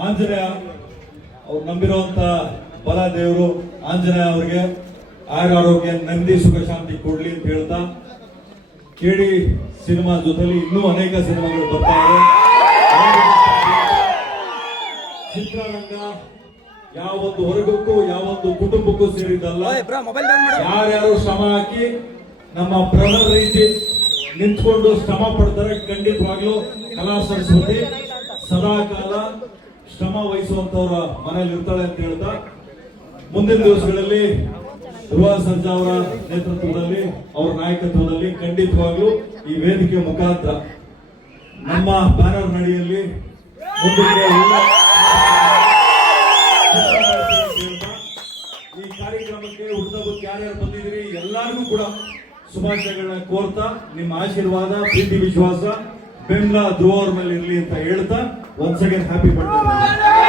ಆಂಜನೇಯ ಅವ್ರು ನಂಬಿರುವಂತ ಬಲ ದೇವರು ಆಂಜನೇಯ ಅವರಿಗೆ ಆಯುರ ಆರೋಗ್ಯ ನಂದಿ ಸುಖ ಶಾಂತಿ ಕೊಡ್ಲಿ ಅಂತ ಹೇಳ್ತಾ ಕೇಳಿ ಸಿನಿಮಾ ಜೊತೆಲಿ ಇನ್ನೂ ಅನೇಕ ಸಿನಿಮಾಗಳು ಬರ್ತಾ ಇದೆ ಚಿತ್ರರಂಗ ಯಾವೊಂದು ವರ್ಗಕ್ಕೂ ಯಾವೊಂದು ಕುಟುಂಬಕ್ಕೂ ಸೇರಿದ್ದಲ್ಲ. ಯಾರ್ಯಾರು ಶ್ರಮ ಹಾಕಿ ನಮ್ಮ ಪ್ರಣ ರೀತಿ ನಿಂತ್ಕೊಂಡು ಶ್ರಮ ಪಡ್ತಾರೆ, ಖಂಡಿತವಾಗ್ಲೂ ಕಲಾ ಸರಸ್ವತಿ ಸದಾ ಕಾಲ ಶ್ರಮ ವಹಿಸುವಂತವ್ರ ಮನೇಲಿ ಇರ್ತಾಳೆ ಅಂತ ಹೇಳ್ತಾ, ಮುಂದಿನ ದಿವಸಗಳಲ್ಲಿ ಧ್ರುವ ಸರ್ಜಾ ಅವರ ನೇತೃತ್ವದಲ್ಲಿ, ಅವರ ನಾಯಕತ್ವದಲ್ಲಿ ಖಂಡಿತವಾಗ್ಲೂ ಈ ವೇದಿಕೆ ಮುಖಾಂತರ ನಮ್ಮ ಬ್ಯಾನರ್ ನಡಿಯಲ್ಲಿ ಎಲ್ಲ ಈ ಕಾರ್ಯಕ್ರಮಕ್ಕೆ ಉತ್ತಮ ಯಾರ್ಯಾರು ಬಂದಿದ್ದೀರಿ, ಎಲ್ಲರಿಗೂ ಕೂಡ ಶುಭಾಶಯಗಳನ್ನ ಕೋರ್ತಾ, ನಿಮ್ಮ ಆಶೀರ್ವಾದ, ಪ್ರೀತಿ, ವಿಶ್ವಾಸ ಬೆಂಬಲ ಧ್ರುವ ಅವ್ರ ಮೇಲೆ ಇರಲಿ ಅಂತ ಹೇಳ್ತಾ ಅಗೇನ್ ಹ್ಯಾಪಿ ಬರ್ತಾರೆ